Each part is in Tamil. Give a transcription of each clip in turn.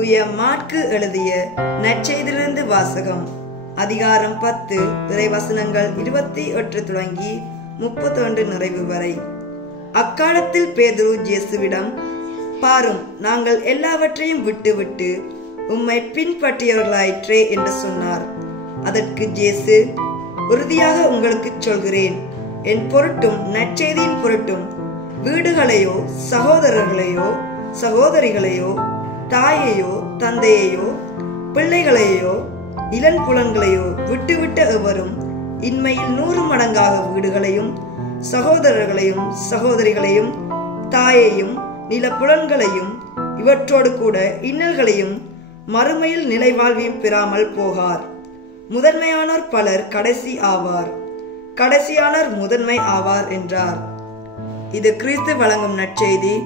தூய மாற்கு எழுதிய நற்செய்தியிலிருந்து வாசகம். அதிகாரம் 10 இறைவசனங்கள் 28 தொடங்கி 31 நிறைவு வரை. அக்காலத்தில் பேதுரு இயேசுவிடம், பாரும், நாங்கள் எல்லாவற்றையும் விட்டுவிட்டு உம்மை பின்பற்றியவர்களாயிற்றே என்று சொன்னார். அதற்கு இயேசு, உறுதியாக உங்களுக்கு சொல்கிறேன், என் பொருட்டும் நற்செய்தியின் பொருட்டும் வீடுகளையோ சகோதரர்களையோ சகோதரிகளையோ தாயையோ தந்தையையோ பிள்ளைகளையோ இளன்புலன்களையோ விட்டுவிட்ட எவரும் இன்மையில் 100 மடங்காக வீடுகளையும் சகோதரர்களையும் சகோதரிகளையும் தாயையும் நிலப்புலன்களையும் இவற்றோடு கூட இன்னல்களையும் மறுமையில் நிலைவாழ்வையும் பெறாமல் போகார். முதன்மையானோர் பலர் கடைசி ஆவார், கடைசியானோர் முதன்மை ஆவார் என்றார். இது கிறிஸ்து வழங்கும் நற்செய்தி.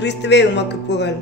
கிறிஸ்துவே உமக்கு புகழ்.